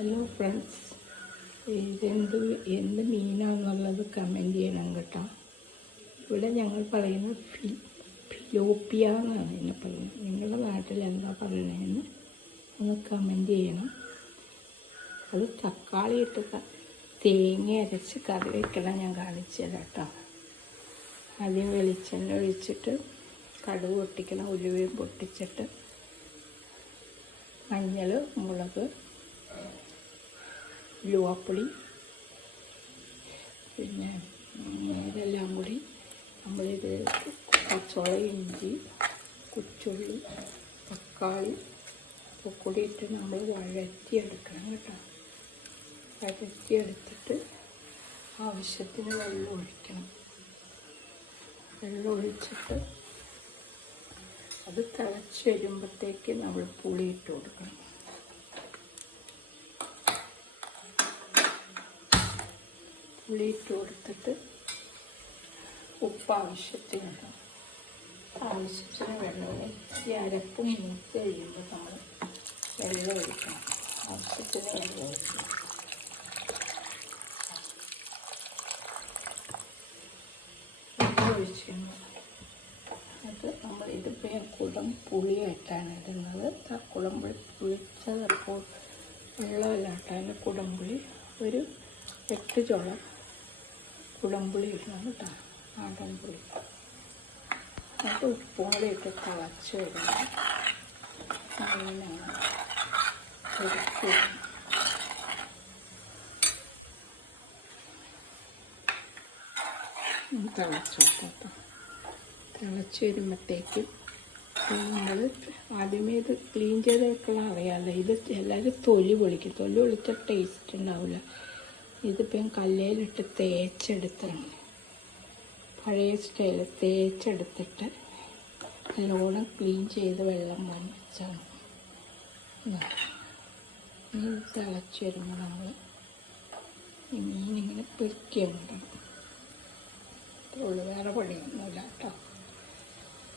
Hello friends, എന്ത് മീനാണെന്നുള്ളത് comment ചെയ്യണം കേട്ടോ. ഇവിടെ ഞങ്ങൾ പറയുന്നത് ഫിലോപ്പിയ എന്നാണ് എന്നെ പറയുന്നത്. നിങ്ങളുടെ നാട്ടിൽ എന്താ പറയുന്നതെന്ന് ഒന്ന് കമൻറ്റ് ചെയ്യണം. അത് തക്കാളി ഇട്ട് തേങ്ങ അരച്ച് കറി വയ്ക്കണം. ഞാൻ കാണിച്ചു തരാം കേട്ടോ. ആദ്യം വെളിച്ചെണ്ണ ഒഴിച്ചിട്ട് കടുക് പൊട്ടിക്കണം. ഉലുവയും പൊട്ടിച്ചിട്ട് മഞ്ഞൾ, മുളക്, ഉലുവാപ്പൊടി, പിന്നെ ഇതെല്ലാം കൂടി നമ്മളിത് പച്ചമുളക്, ഇഞ്ചി, കുച്ചുള്ളി, തക്കാളി ഒക്കെ കൂടി ഇട്ട് നമ്മൾ വഴറ്റിയെടുക്കണം കേട്ടോ. വഴറ്റിയെടുത്തിട്ട് ആവശ്യത്തിന് വെള്ളം ഒഴിക്കണം. വെള്ളം ഒഴിച്ചിട്ട് അത് തിളച്ച് വരുമ്പോഴത്തേക്ക് നമ്മൾ പുളി ഇട്ട് കൊടുക്കണം. പുളി ഇട്ട് കൊടുത്തിട്ട് ഉപ്പ് ആവശ്യത്തിന് വെള്ളം, ഈ അരപ്പ് മൂത്ത് കഴിയുമ്പോൾ നമ്മൾ വെള്ളം ഒഴിക്കണം. ആവശ്യത്തിന് വെള്ളം ഒഴിക്കണം. വെള്ളം ഒഴിച്ച് അത് നമ്മൾ ഇതിപ്പോൾ ഞാൻ കുടംപുളിയായിട്ടാണ് ഇടുന്നത്. ആ കുടംപുളി പുളിച്ചതപ്പോൾ വെള്ളമില്ലാട്ടാണ് കുടംപുളി. ഒരു 8 ചുള കുടംപുളി ഇടണം കേട്ടോ, നാടൻപുളി. എന്നിട്ട് ഉപ്പും കൂടി ഇട്ട് തിളച്ച് വരുമ്പോൾ മീനാണ് തിളച്ച് കേട്ടോ. തിളച്ച് വരുമ്പോഴത്തേക്കും നമ്മൾ ആദ്യമേ ഇത് ക്ലീൻ ചെയ്ത് വെക്കണം. അറിയാമല്ലോ, ഇത് എല്ലാവരും തൊലി പൊളിക്കും. തൊലി പൊളിച്ച ടേസ്റ്റ് ഉണ്ടാവില്ല. ഇതിപ്പം കല്ലേലിട്ട് തേച്ചെടുത്താണ്, പഴയ സ്റ്റൈല് തേച്ചെടുത്തിട്ട് നല്ലോണം ക്ലീൻ ചെയ്ത് വെള്ളം വന്നിച്ചാണ്. മീൻ തിളച്ച് വരുമ്പോൾ നമ്മൾ ഈ മീനിങ്ങനെ പെരുക്കിയുണ്ടാകും. വേറെ പണിയൊന്നുമില്ല കേട്ടോ.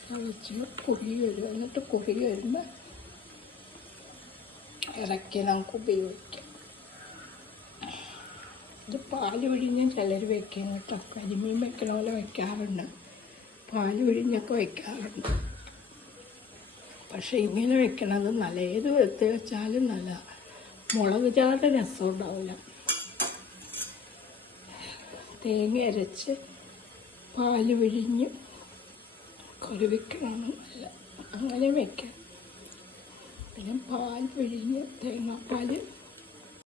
തിളച്ച് കുറുകി വരും. എന്നിട്ട് കുറുകി വരുമ്പോൾ ഇറക്കി നമുക്ക് ഉപയോഗിക്കാം. ഇത് പാല് പിഴിഞ്ഞ് ചിലർ വയ്ക്കും കേട്ടോ. കരിമീൻ വെക്കണ പോലെ വയ്ക്കാറുണ്ട്, പാല് പിഴിഞ്ഞൊക്കെ വയ്ക്കാറുണ്ട്. പക്ഷേ ഇങ്ങനെ വെക്കണത് നല്ല, ഏത് വെത്ത് വെച്ചാലും നല്ലതാണ്. മുളക് ചാറ് രസം ഉണ്ടാവില്ല. തേങ്ങ അരച്ച് പാല് പിഴിഞ്ഞ് കറി വെക്കണമാണ് നല്ല. അങ്ങനെ വയ്ക്കാം. പിന്നെ പാൽ പിഴിഞ്ഞ് തേങ്ങാപ്പാൽ